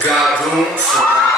got room for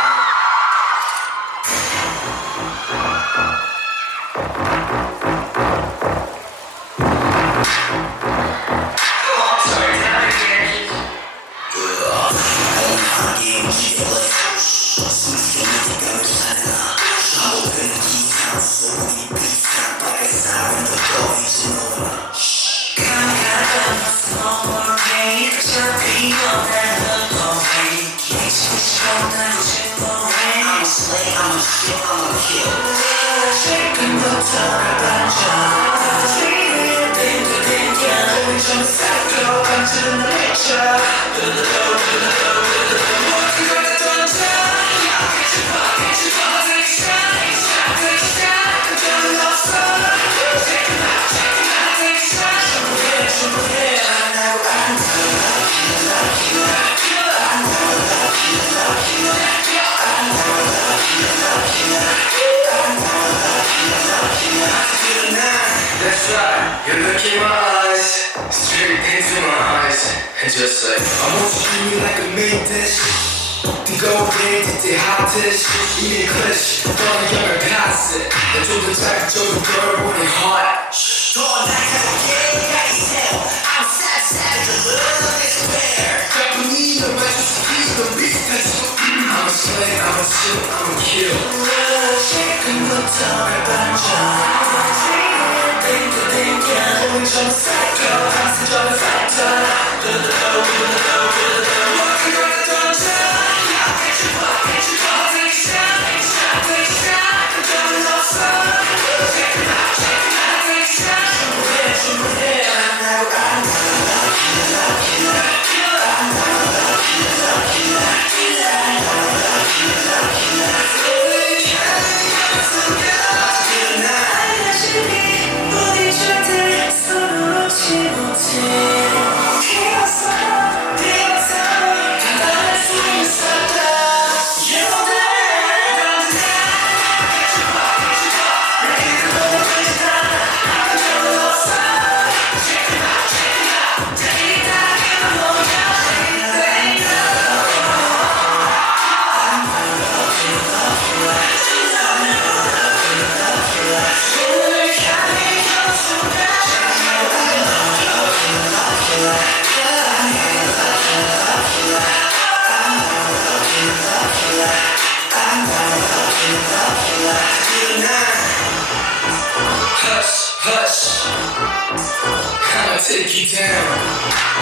That's right, you look in my eyes, straight into my eyes, and just say I want you to treat me like a main dish. 뜨거운 때 hottest, 이미 클래시, 떠나려면 pass it. 내 좁은 짝 좁은 걸 보니 hot. 더 날카롭게 가리세요. I'm sad, sad, the love is fair. 가뿐히 너 마주치기 넌 비슷하지. I'm a slay, I'm a steal, I'm a kill. 지금부터 날 반짝. 좀 psycho, 항상 저는 factor. Walking on the dungeon. Get you up, take a shot, take a shot. I'm lost, take it out, take a shot. 주문해. Hush, hush, I'ma take you down.